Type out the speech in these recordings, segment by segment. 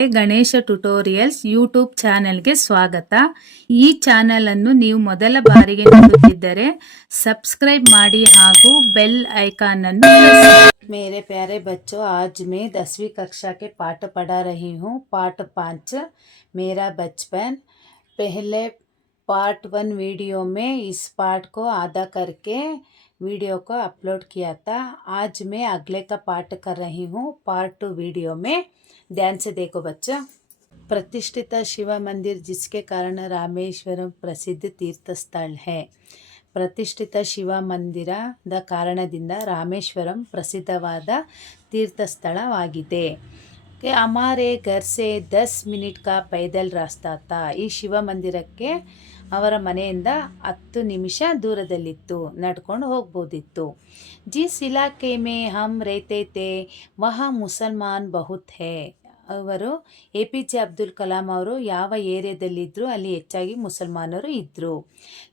Ganesha tutorials YouTube ಚಾನೆಲ್ಗೆ ಸ್ವಾಗತ. ಈ ಚಾನೆಲ್ ಅನ್ನು ನೀವು ಮೊದಲ ಬಾರಿಗೆ ನೋಡುತ್ತಿದ್ದರೆ ಸಬ್ಸ್ಕ್ರೈब ಮಾಡಿ ಹಾಗೂ ಬೆಲ್ ಐಕಾನ್ ಅನ್ನು ಪ್ರೆಸ್ ಮಾಡಿ. मेरे प्यारे बच्चों, आज मैं 10वीं कक्षा के पाठ पढ़ा रही हूँ। पाठ 5 मेरा बचपन। पहले पार्ट 1 वीडियो में इस पाठ को आधा करके वीडियो को अपलोड किया था। आज मैं अगले का पाठ कर रही हूँ पार्ट 2 वीडियो में। ध्यान से देखो बच्चा। प्रतिष्ठित शिव मंदिर जिसके कारण रामेश्वरम प्रसिद्ध तीर्थ स्थल है। ಪ್ರತಿಷ್ಠಿತ ಶಿವ ಮಂದಿರದ ಕಾರಣದಿಂದ ರಾಮೇಶ್ವರಂ ಪ್ರಸಿದ್ಧವಾದ ತೀರ್ಥಸ್ಥಳವಾಗಿದೆ. ಹಮಾರೆ ಘರ್ ಸೆ 10 ಮಿನಿಟ್ ಕಾ ಪೈದಲ್ ರಾಸ್ತಾ ತಾ. ಈ ಶಿವ ಮಂದಿರಕ್ಕೆ ಅವರ ಮನೆಯಿಂದ 10 ನಿಮಿಷ ದೂರದಲ್ಲಿತ್ತು, ನಡ್ಕೊಂಡು ಹೋಗ್ಬೋದಿತ್ತು. ಜಿಸ್ ಇಲಾಖೆ ಮೇ ಹಮ್ ರೇತೆ ತೇ ವಹಾ ಮುಸಲ್ಮಾನ್ ಬಹುತ್ ಹೇ. ಅವರು APJ ಅಬ್ದುಲ್ ಕಲಾಂ ಅವರು ಯಾವ ಏರಿಯಾದಲ್ಲಿದ್ದರು ಅಲ್ಲಿ ಹೆಚ್ಚಾಗಿ ಮುಸಲ್ಮಾನರು ಇದ್ದರು.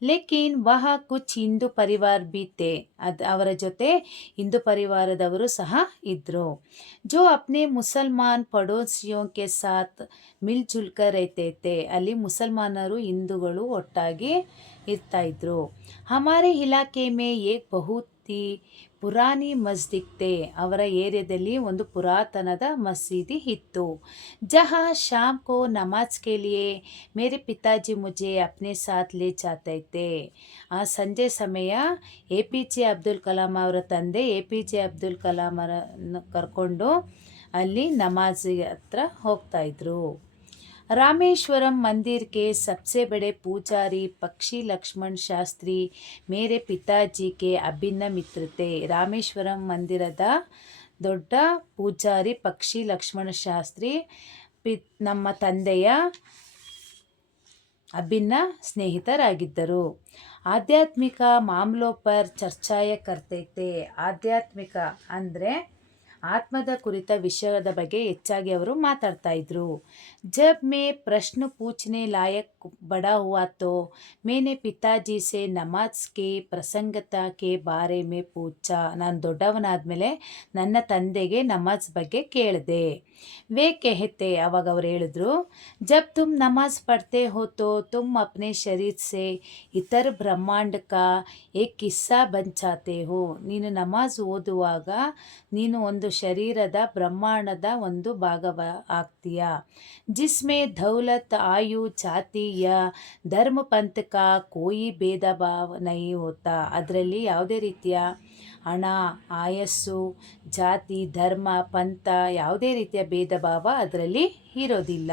ಲೇಕಿನ್ ವಹ ಕುಚ್ ಹಿಂದೂ ಪರಿವಾರ ಬಿ ತೇ. ಅವರ ಜೊತೆ ಹಿಂದೂ ಪರಿವಾರದವರು ಸಹ ಇದ್ದರು. ಜೋ ಅಪ್ನೆ ಮುಸಲ್ಮಾನ್ ಪಡೋಸಿಯೋ ಕೆ ಸಾಥ್ ಮಿಲ್ ಜುಲ್ ಕರ್ ರೇತೆ ತೇ. ಅಲ್ಲಿ ಮುಸಲ್ಮಾನರು ಹಿಂದೂಗಳು ಒಟ್ಟಾಗಿ ಇರ್ತಾಯಿದ್ರು. ಹಮಾರೆ ಇಲಾಖೆ ಮೇ ಏಕ್ ಬಹುತ್ ಪುರಾನಿ ಮಸ್ಜಿದ್ ತೇ. ಅವರ ಏರಿಯಾದಲ್ಲಿ ಒಂದು ಪುರಾತನದ ಮಸೀದಿ ಇತ್ತು. ಜಹಾ ಶಾಮ್ ಕೋ ನಮಾಜ್ ಕೆ ಲಿಯೆ ಮೇರೆ ಪಿತಾಜಿ ಮುಜೆ ಅಪ್ನೆ ಸಾಥ್ ಲೇ ಜಾತೆ ತೇ. ಆ ಸಂಜೆ ಸಮಯ APJ ಅಬ್ದುಲ್ ಕಲಾಂ ಅವರ ತಂದೆ APJ ಅಬ್ದುಲ್ ಕಲಾಂ ಅವರನ್ನು ಕರ್ಕೊಂಡು ಅಲ್ಲಿ ನಮಾಜ್ ಹತ್ರ ಹೋಗ್ತಾಯಿದ್ರು. रामेश्वरम मंदिर के सबसे बड़े पूजारी पक्षी लक्ष्मण शास्त्री मेरे पिताजी के अभिन्न मित्र थे. ರಾಮೇಶ್ವರಂ ಮಂದಿರದ ದೊಡ್ಡ ಪೂಜಾರಿ ಪಕ್ಷಿ ಲಕ್ಷ್ಮಣ ಶಾಸ್ತ್ರಿ ನಮ್ಮ ತಂದೆಯ ಅಭಿನ್ನ ಸ್ನೇಹಿತರಾಗಿದ್ದರು. ಆಧ್ಯಾತ್ಮಿಕ ಮಾಮಲೋ ಪರ್ ಚರ್ಚಾಯ ಕರ್ತೈತೆ. ಆಧ್ಯಾತ್ಮಿಕ ಅಂದರೆ ಆತ್ಮದ ಕುರಿತ ವಿಷಯದ ಬಗ್ಗೆ ಹೆಚ್ಚಾಗಿ ಅವರು ಮಾತಾಡ್ತಾ ಇದ್ರು. ಜಬ್ ಮೇ ಪ್ರಶ್ನೆ ಪೂಛನೆ ಲಾಯಕ್ ಬಡಾ ಹುವಾ ತೋ ಮೇನೆ ಪಿತಾಜಿ ಸೆ ನಮಾಜ್ ಕೆ ಪ್ರಸಂಗತ ಕೆ ಬಾರೆ ಮೇ ಪೂಛಾ. ನಾನು ದೊಡ್ಡವನಾದ್ಮೇಲೆ ನನ್ನ ತಂದೆಗೆ ನಮಾಜ್ ಬಗ್ಗೆ ಕೇಳಿದೆ. ವೇ ಕೆಹತೆ. ಅವಾಗ ಅವ್ರು ಹೇಳಿದ್ರು, ಜಬ್ ತುಮ್ ನಮಾಜ್ ಪಡ್ತೆ ಹೋ ತೋ ತುಮ್ ಅಪ್ನೆ ಶರೀರ್ ಸೆ ಇತರ ಬ್ರಹ್ಮಾಂಡ ಕಾ ಏಕ್ ಕಿಸ್ಸಾ ಬನ್ ಜಾತೆ ಹೋ. ನೀನು ನಮಾಜ್ ಓದುವಾಗ ನೀನು ಒಂದು ಶರೀರದ ಬ್ರಹ್ಮಾಂಡದ ಒಂದು ಭಾಗವ ಆಗ್ತೀಯ. ಜಿಸ್ಮೆ ದೌಲತ್ ಆಯು ಜಾತಿ ಯಾ ಧರ್ಮ ಪಂಥ ಕಾ ಕೋಯಿ ಭೇದ ಭಾವ ನಹೀ ಹೋತಾ. ಅದರಲ್ಲಿ ಯಾವುದೇ ರೀತಿಯ ಹಣ, ಆಯಸ್ಸು, ಜಾತಿ, ಧರ್ಮ, ಪಂಥ ಯಾವುದೇ ರೀತಿಯ ಭೇದ ಭಾವ ಅದರಲ್ಲಿ ಇರೋದಿಲ್ಲ.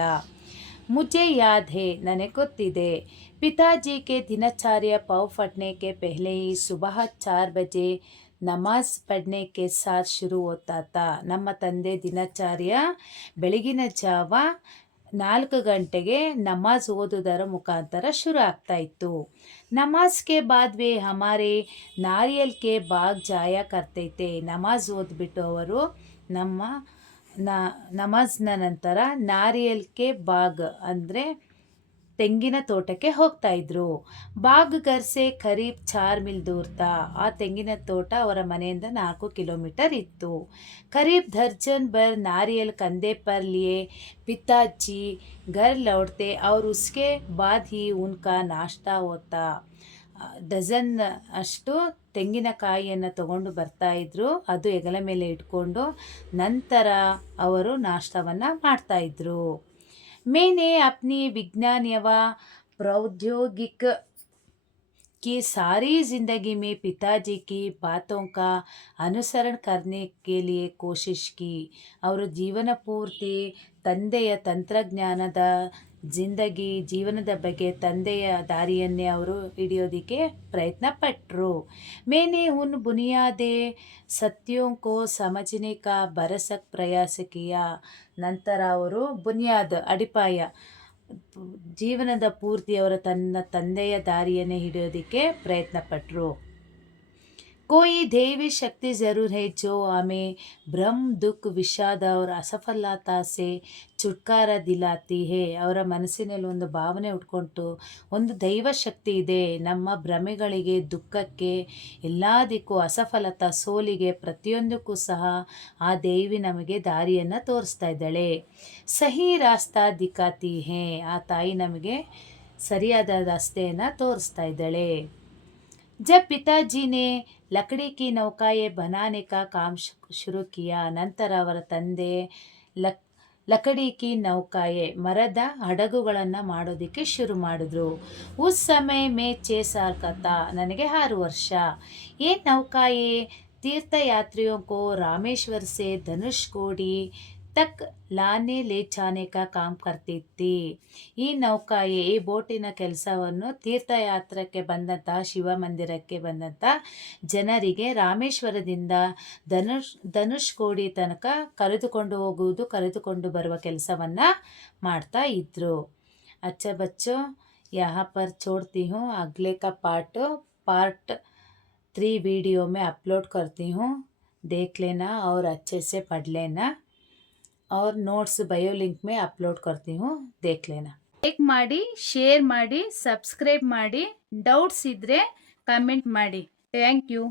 ಮುಜೆ ಯಾದ್ ಹೇ. ನನಗೆ ಗೊತ್ತಿದೆ. ಪಿತಾಜಿ ಕೆ ದಿನಚರ್ಯ ಪಾವ್ ಫಟ್ನೆ ಕೆ ಪೆಹ್ಲೆ ಹಿ ಸುಬಹ 4 ಬಜೆ ನಮಾಜ್ ಪಡ್ನೆ ಕೆ ಸಾಥ್ ಶುರು ಹೋತಾ ತಾ. ನಮ್ಮ ತಂದೆ ದಿನಚರ್ಯ ಬೆಳಗಿನ ಜಾವ 4 ಗಂಟೆಗೆ ನಮಾಜ್ ಓದುವುದರ ಮುಖಾಂತರ ಶುರು ಆಗ್ತಾ ಇತ್ತು. ನಮಾಜ್ ಕೆ ಬಾದ್ ವೇ ಹಮಾರೆ ನಾರಿಯಲ್ ಕೆ ಬಾಗ್ ಜಾಯ ಕರ್ತೈತೆ. ನಮಾಜ್ ಓದ್ಬಿಟ್ಟು ಅವರು ನಮ್ಮ ನಮಾಜ್ನ ನಂತರ ನಾರಿಯಲ್ ಕೆ ಬಾಗ್ ಅಂದರೆ ತೆಂಗಿನ ತೋಟಕ್ಕೆ ಹೋಗ್ತಾ ಇದ್ರು. ಬಾಗ್ ಘರ್ ಸೆ ಖರೀಬ್ 4 ಮೀಲ್ ದೂರ ತಾ. ಆ ತೆಂಗಿನ ತೋಟ ಅವರ ಮನೆಯಿಂದ 4 ಕಿಲೋಮೀಟರ್ ಇತ್ತು. ಖರೀಬ್ ದರ್ಜನ್ ಬರ್ ನಾರಿಯಲ್ ಕಂದೆ ಪರ್ ಲಿಯೆ ಪಿತಾಜಿ ಘರ್ ಲೌಟ್ತೆ ಔರ್ ಉಸ್ಕೆ ಬಾದ್ ಹಿ ಉನ್ಕಾ ನಾಶ್ತಾ ಹೋತಾ. ಡಜನ್ ಅಷ್ಟು ತೆಂಗಿನಕಾಯಿಯನ್ನು ತಗೊಂಡು ಬರ್ತಾ ಇದ್ರು. ಅದು ಹೆಗಲ ಮೇಲೆ ಇಟ್ಕೊಂಡು ನಂತರ ಅವರು ನಾಷ್ಟವನ್ನು ಮಾಡ್ತಾಯಿದ್ರು. मैंने अपनी विज्ञान व प्रौद्योगिक की सारी ज़िंदगी में पिताजी की बातों का अनुसरण करने के लिए कोशिश की. ಅವರು ಜೀವನ ಪೂರ್ತಿ ತಂದೆಯ ತಂತ್ರಜ್ಞಾನದ ಜೀವನದ ಬಗ್ಗೆ ತಂದೆಯ ದಾರಿಯನ್ನೇ ಅವರು ಹಿಡಿಯೋದಕ್ಕೆ ಪ್ರಯತ್ನ ಪಟ್ಟರು. मैंने उन बुनियादी सत्यों को समझने का भरसक प्रयास किया. ನಂತರ ಅವರು ಬುನಿಯಾದ್ ಅಡಿಪಾಯ ಜೀವನದ ಪೂರ್ತಿ ಅವರ ತನ್ನ ತಂದೆಯ ದಾರಿಯನ್ನೇ ಹಿಡಿಯೋದಕ್ಕೆ ಪ್ರಯತ್ನ ಪಟ್ಟರು. कोई देवी शक्ति ज़रूर है जो हमें भ्रम दुख विಷಾದ और असफलता से ಚುಟ್ಕಾರ ದಿಲಾತಿ ಹೇ. ಅವರ ಮನಸ್ಸಿನಲ್ಲಿ ಒಂದು ಭಾವನೆ ಉಟ್ಕೊಂಡು ಒಂದು ದೈವ ಶಕ್ತಿ ಇದೆ, ನಮ್ಮ ಭ್ರಮೆಗಳಿಗೆ ದುಃಖಕ್ಕೆ ಎಲ್ಲದಕ್ಕೂ ಅಸಫಲತಾ ಸೋಲಿಗೆ ಪ್ರತಿಯೊಂದಕ್ಕೂ ಸಹ ಆ ದೇವಿ ನಮಗೆ ದಾರಿಯನ್ನು ತೋರಿಸ್ತಾ ಇದ್ದಾಳೆ. ಸಹಿ ರಾಸ್ತಾ ದಿಕ್ಕಾತಿ ಹೇ. ಆ ತಾಯಿ ನಮಗೆ ಸರಿಯಾದ ರಸ್ತೆಯನ್ನು ತೋರಿಸ್ತಾ ಇದ್ದಾಳೆ. जब पिताजी ने लकड़ी की नौकाएं बनाने का काम शुरू किया, ನಂತರ ಅವರ ತಂದೆ ಲಕಡಿ ಕಿ ನೌಕಾಯೆ ಮರದ ಹಡಗುಗಳನ್ನು ಮಾಡೋದಕ್ಕೆ ಶುರು ಮಾಡಿದ್ರು. ಉಸ್ ಸಮಯ ಮೇ 6 साल का था. ನನಗೆ 6 ವರ್ಷ. ये नौकाएं तीर्थयात्रियों को रामेश्वर से धनुषकोडी तक लाने ले जाने का काम करती थी. ಈ ನೌಕಾಯೆ ಈ ಬೋಟಿನ ಕೆಲಸವನ್ನು ತೀರ್ಥಯಾತ್ರಕ್ಕೆ ಬಂದಂತಹ ಶಿವ ಮಂದಿರಕ್ಕೆ ಬಂದಂಥ ಜನರಿಗೆ ರಾಮೇಶ್ವರದಿಂದ ಧನುಷ್ಕೋಡಿ ತನಕ ಕರೆದುಕೊಂಡು ಹೋಗುವುದು, ಕರೆದುಕೊಂಡು ಬರುವ ಕೆಲಸವನ್ನು ಮಾಡ್ತಾ ಇದ್ರು. अच्छा बच्चों, यहाँ पर छोड़ती हूँ. अगले का पार्ट 3 वीडियो में अपलोड करती हूँ. देख लेना और अच्छे से पढ़ लेना और नोट्स बायो लिंक में अपलोड करती हूँ, देख लेना. ಲೈಕ್ ಮಾಡಿ, ಶೇರ್ ಮಾಡಿ, ಸಬ್ಸ್ಕ್ರೈಬ್ ಮಾಡಿ. ಡೌಟ್ಸ್ ಇದ್ದರೆ ಕಮೆಂಟ್ ಮಾಡಿ. Thank you.